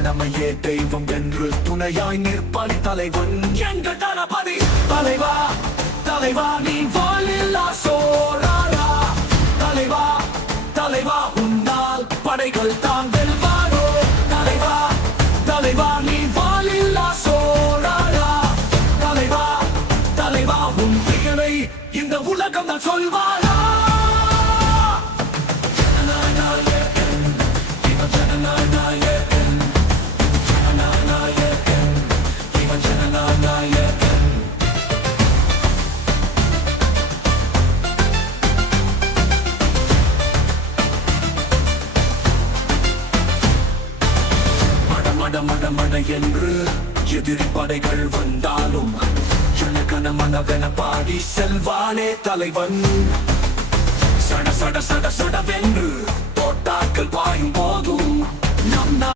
கடமையே தெய்வம் என்று துணையாய் நிற்பான் தலைவன் எங்கள் தளபதி. தலைவா தலைவா நீ வாழில்லா சோழரா. தலைவா தலைவா உன்னால் படைகள் தான் வெல்வாரோ. தலைவா தலைவா நீ வாழில்லா சோழரா. தலைவா தலைவா உன் பெயரை இந்த உலகம் தான் சொல்வாரா. ஜனநாயகன் இவன் ஜனநாயகன். ஜனநாயகன் இவன் ஜனநாயகன். மட என்று எதிரி படைகள் வந்தாலும் ஜனகன மனவென பாடி செல்வானே தலைவன். சட சட சட சடவென்று தோட்டாக்கள் பாயும் போதும் நம்